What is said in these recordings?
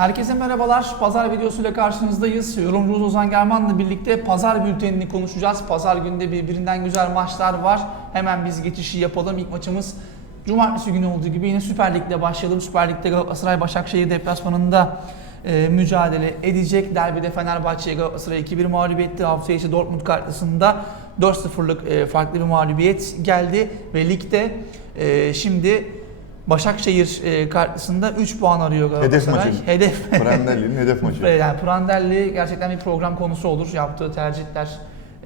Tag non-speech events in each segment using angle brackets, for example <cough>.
Herkese merhabalar. Pazar videosuyla karşınızdayız. Yorumcumuz Ozan German'la birlikte pazar bültenini konuşacağız. Pazar günde birbirinden güzel maçlar var. Hemen biz geçişi yapalım. İlk maçımız Cumartesi günü olduğu gibi yine Süper Lig'de başlayalım. Süper Lig'de Galatasaray Başakşehir deplasmanında e, mücadele edecek. Derbide Fenerbahçe'ye Galatasaray 2-1 mağlup etti. Hafta içi Dortmund karşısında 4-0'lık e, farklı bir mağlubiyet geldi. Ve ligde e, şimdi Başakşehir e, karşısında 3 puan arıyor Hedef Galatasaray. maçı. Hedef. Prandelli'nin hedef <laughs> maçı. Yani Prandelli gerçekten bir program konusu olur. Yaptığı tercihler,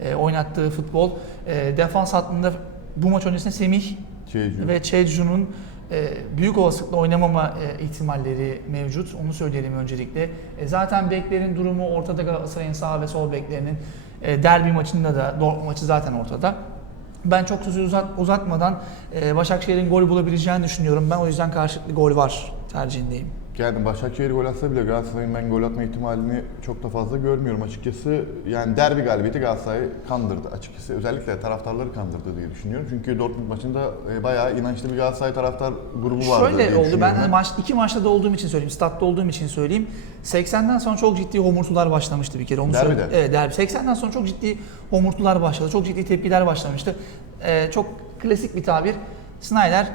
e, oynattığı futbol. E, defans hattında bu maç öncesinde Semih Çeycu. ve Çeju'nun e, büyük olasılıkla oynamama e, ihtimalleri mevcut. Onu söyleyelim öncelikle. E, zaten beklerin durumu ortada Galatasaray'ın sağ ve sol beklerinin. E, derbi maçında da Dortmund maçı zaten ortada. Ben çok sözü uzat, uzatmadan e, Başakşehir'in gol bulabileceğini düşünüyorum. Ben o yüzden karşılıklı gol var tercihindeyim. Yani Başakşehir gol atsa bile Galatasaray'ın ben gol atma ihtimalini çok da fazla görmüyorum açıkçası. Yani derbi galibiyeti Galatasaray'ı kandırdı açıkçası. Özellikle taraftarları kandırdı diye düşünüyorum. Çünkü Dortmund maçında e, bayağı inançlı bir Galatasaray taraftar grubu vardı Şöyle oldu. Ben maç iki maçta da olduğum için söyleyeyim. Statta olduğum için söyleyeyim. 80'den sonra çok ciddi homurtular başlamıştı bir kere. Onu Derbide. söyle- Evet, derbi. 80'den sonra çok ciddi homurtular başladı. Çok ciddi tepkiler başlamıştı. Ee, çok klasik bir tabir. Snyder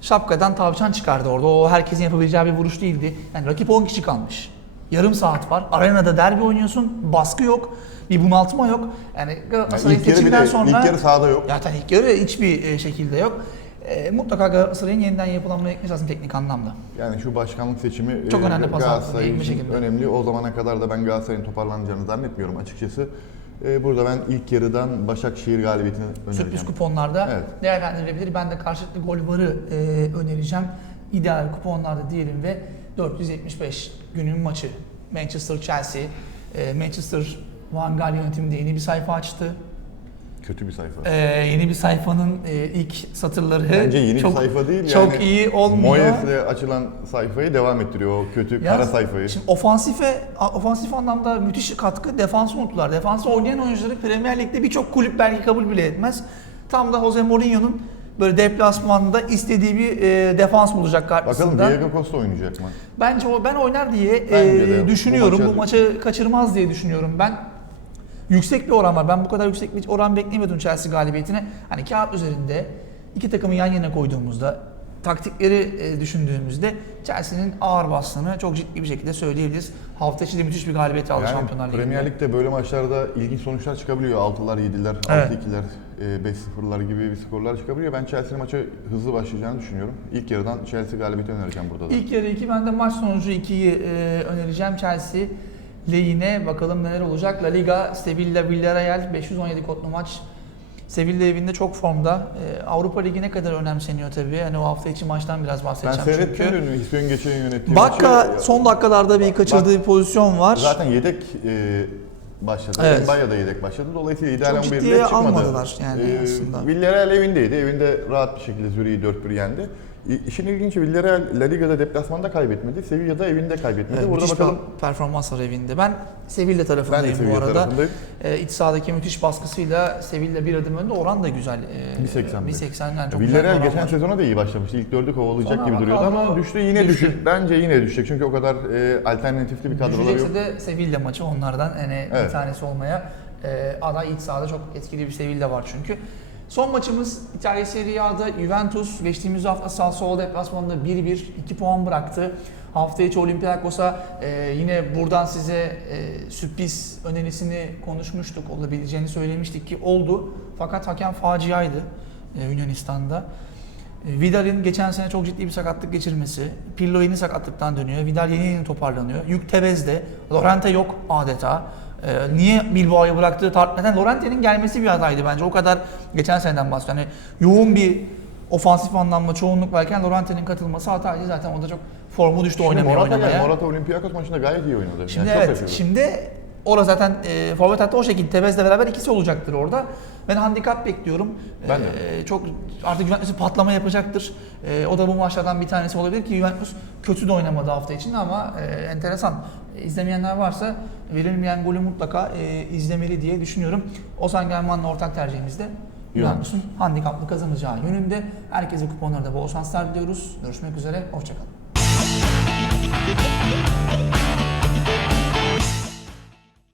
şapkadan tavşan çıkardı orada. O herkesin yapabileceği bir vuruş değildi. Yani rakip 10 kişi kalmış. Yarım saat var. Arenada derbi oynuyorsun. Baskı yok. Bir bunaltma yok. Yani Yani Galatasaray'ın ilk yarı seçimden sonra... ilk yarı sahada yok. Zaten ilk yarı hiçbir e, şekilde yok. E, mutlaka Galatasaray'ın yeniden yapılanmaya gitmesi lazım teknik anlamda. Yani şu başkanlık seçimi Çok e, önemli Galatasaray için şekilde. önemli. O zamana kadar da ben Galatasaray'ın toparlanacağını zannetmiyorum açıkçası. E, Burada ben ilk yarıdan Başakşehir galibiyetini önereceğim. Sürpriz kuponlarda Evet. değerlendirilebilir. Ben de karşılıklı gol varı e, önereceğim. İdeal kuponlarda diyelim ve 475 günün maçı. Manchester Chelsea. E, Manchester Van Gaal yönetiminde yeni bir sayfa açtı. Kötü bir sayfa. E, yeni bir sayfanın e, ilk satırları Bence yeni çok, bir sayfa değil çok yani. iyi olmuyor. Moyes'le açılan sayfayı devam ettiriyor o kötü Ya, kara sayfayı. Şimdi ofansife, ofansif anlamda müthiş katkı defansı unuttular. Defansı oynayan oyuncuları Premier Lig'de birçok kulüp belki kabul bile etmez. Tam da Jose Mourinho'nun böyle deplasmanda istediği bir e, defans bulacak karşısında. Bakalım Diego Costa oynayacak mı? Bence o ben oynar diye e, de. Bu düşünüyorum. Bu, maçı kaçırmaz diye düşünüyorum ben. Yüksek bir oran var. Ben bu kadar yüksek bir oran beklemiyordum Chelsea galibiyetine. Hani kağıt üzerinde iki takımı yan yana koyduğumuzda taktikleri e, düşündüğümüzde Chelsea'nin ağır bastığını çok ciddi bir şekilde söyleyebiliriz. Hafta içi de müthiş bir galibiyet aldı Şampiyonlar Yani Ligi'nde. Premier Lig'de böyle maçlarda ilginç sonuçlar çıkabiliyor. 6'lar, 7'ler, Evet. 6-2'ler, e, 5-0'lar gibi bir skorlar çıkabiliyor. Ben Chelsea'nin maça hızlı başlayacağını düşünüyorum. İlk yarıdan Chelsea galibiyeti önereceğim burada da. İlk yarı 2 ben de maç sonucu 2'yi e, önereceğim Chelsea lehine bakalım neler olacak. La Liga Sevilla Villarreal 517 kodlu maç. Sevilla evinde çok formda. E, Avrupa Ligi ne kadar önemseniyor tabii. Hani o hafta içi maçtan biraz Ben bahsedeceğim seyrettim çünkü. dün İsmail Geçen'in yönettiği Bakka maçı. son dakikalarda bir kaçırdığı bir pozisyon var. Zaten yedek e, başladı. Evet. Evet. da yedek başladı. Dolayısıyla ideal Çok 11'de ciddiye çıkmadı. almadılar yani aslında. Villarreal evindeydi. Evinde rahat bir şekilde Zürich'i 4-1 yendi. İşin ilginci Villarreal La Liga'da deplasmanda kaybetmedi. Sevilla'da evinde kaybetmedi. Evet, Burada müthiş bakalım. bir performans var evinde. Ben Sevilla Ben tarafındayım bu Sevilla arada. tarafındayım. E, iç sahadaki müthiş baskısıyla Sevilla bir adım önde. Oran da güzel. E, 1.85. 1.80 yani çok güzel bir Villarreal geçen var. sezona da iyi başlamıştı. İlk dördü kovalayacak Sonra gibi duruyordu ama düştü yine düştü. düştü. Bence yine düşecek çünkü o kadar e, alternatifli bir kadroları yok. De Sevilla maçı onlardan hani bir Evet. tanesi olmaya e, aday iç sahada çok etkili bir Sevilla var çünkü. Son maçımız İtalya Serie A'da Juventus geçtiğimiz hafta Sassuolo deplasmanında 1-1 2 puan bıraktı. Hafta içi Olympiakos'a e, yine buradan size e, sürpriz önerisini konuşmuştuk. Olabileceğini söylemiştik ki oldu. Fakat hakem faciaydı e, Yunanistan'da. E, Vidal'in geçen sene çok ciddi bir sakatlık geçirmesi, Pirlo yeni sakatlıktan dönüyor, Vidal yeni yeni toparlanıyor. Yük Tevez'de, Lorente yok adeta. E, niye Bilbao'yu bıraktığı tartışmadan Lorente'nin gelmesi bir hataydı bence. O kadar geçen seneden bahsediyor. Yani yoğun bir ofansif anlamda çoğunluk varken Lorente'nin katılması hataydı. Zaten o da çok formu düştü Şimdi oynamaya Morata, oynamaya. Morata Olympiakos maçında gayet iyi oynadı. Şimdi Yani evet, şimdi orada zaten e, forvet hattı o şekilde Tevez'le beraber ikisi olacaktır orada. Ben handikap bekliyorum. Ben de. E, çok artık Juventus'u patlama yapacaktır. E, o da bu maçlardan bir tanesi olabilir ki Juventus kötü de oynamadı hafta içinde ama e, enteresan. İzlemeyenler varsa verilmeyen golü mutlaka e, izlemeli diye düşünüyorum. Ozan German'la ortak tercihimizde Juventus'un handikaplı kazanacağı yönünde. Herkese kuponlarda bol şanslar diliyoruz. Görüşmek üzere, hoşçakalın.